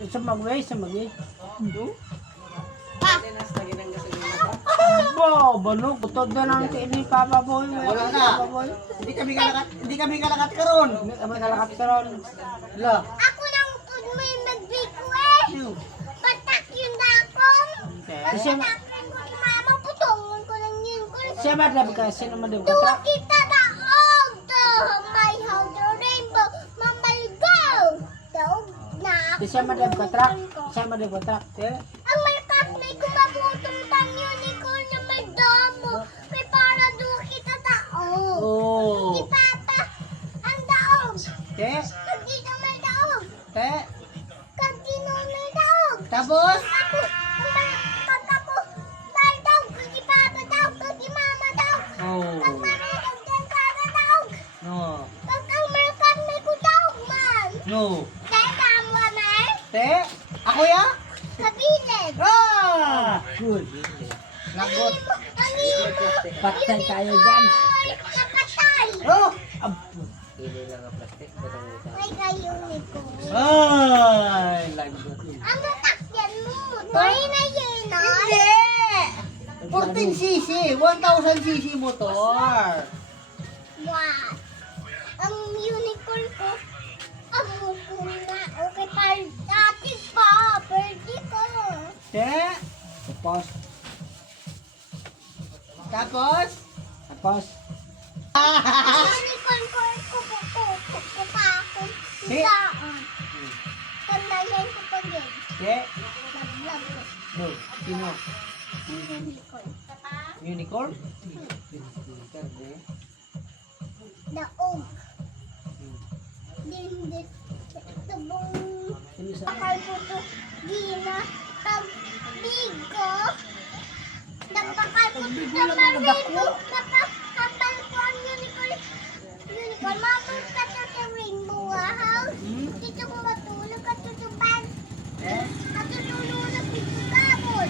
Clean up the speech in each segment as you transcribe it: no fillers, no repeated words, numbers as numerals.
Sa magway, sa magway. Balog, butod na ng ni Papa Boy. Wala na. Hindi kami kalakat karon. Hindi kami kalakat karon. La. Ako lang pud may nagbiko eh. Patak yun na akong. Siya Patakin ko ni mama, putungon ko lang yun. siya madab ka, sino madab ka? Tuwa kita daog to my house the rainbow. Mamal go. Daog na ako. Siya madab ka truck. Siya madab ka truck. Ang malkat may kumabutong tan unicorn na may damo. May para doon kita daog. Oh. Si Papa, ang daog. Te, Kag dito may daog. te. Kag dito may daog. Tapos? Ako, pag ako, dahil daog, kag si Papa daog, kag si Mama daog. Oh. Kag marunong din kada daog. No. Kag ang malkat may kudaog man. No. Kaya tamo na eh. Te, ako ya? Kabilin. Ah! Good. Lagot. Ang imo. Patay tayo dyan. Napatay. Oh! Ay, kayo nito. Ay! Lagot. Ano takyan mo? Toy na yun, Hindi! 14cc, 1000cc motor. Wow. Ang unicorn ko, ang muko na. Okay, dati pa. Pwede ko. Te. Tapos. Tapos. Tapos. Unicorn ko, ko pa ako. Eh. Saan? Tandayan ko pa din. Te. Love ko. No. Sino? Unicorn. Unicorn? Daog. Dindit. Tubong. Sino sa... Bakal ko to. Gina. Bigo. Nagpakal ko to sa rainbow. Kapal ko ang unicorn. Unicorn. Mamang ka to sa rainbow house. Dito ko matulog ka to sa bag. Matulunod dito kapon.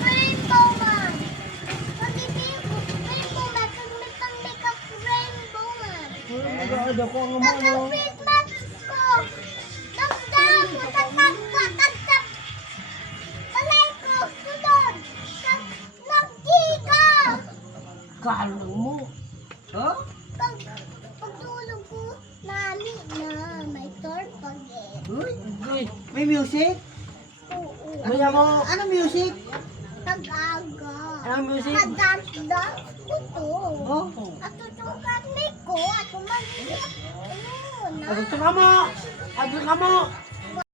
Rainbow man. Pag-ibig ko. Rainbow man. Pag may pang rainbow man. Ano ko ang Pag umano? ang Christmas ko. Tagdam ko. Tagtap. Talay ko. Sunod. Nagkika. Kalo mo. Huh? Pagtulog ko. Nami na. May torp again. Uy, uy. May music? Oo. Maya mo. Ano music? Tag-aga. Anong music? Tag-dance ko to. Oh. At tutukan ko. At umagin. Ano na. Agad ka mo. Agad ka mo.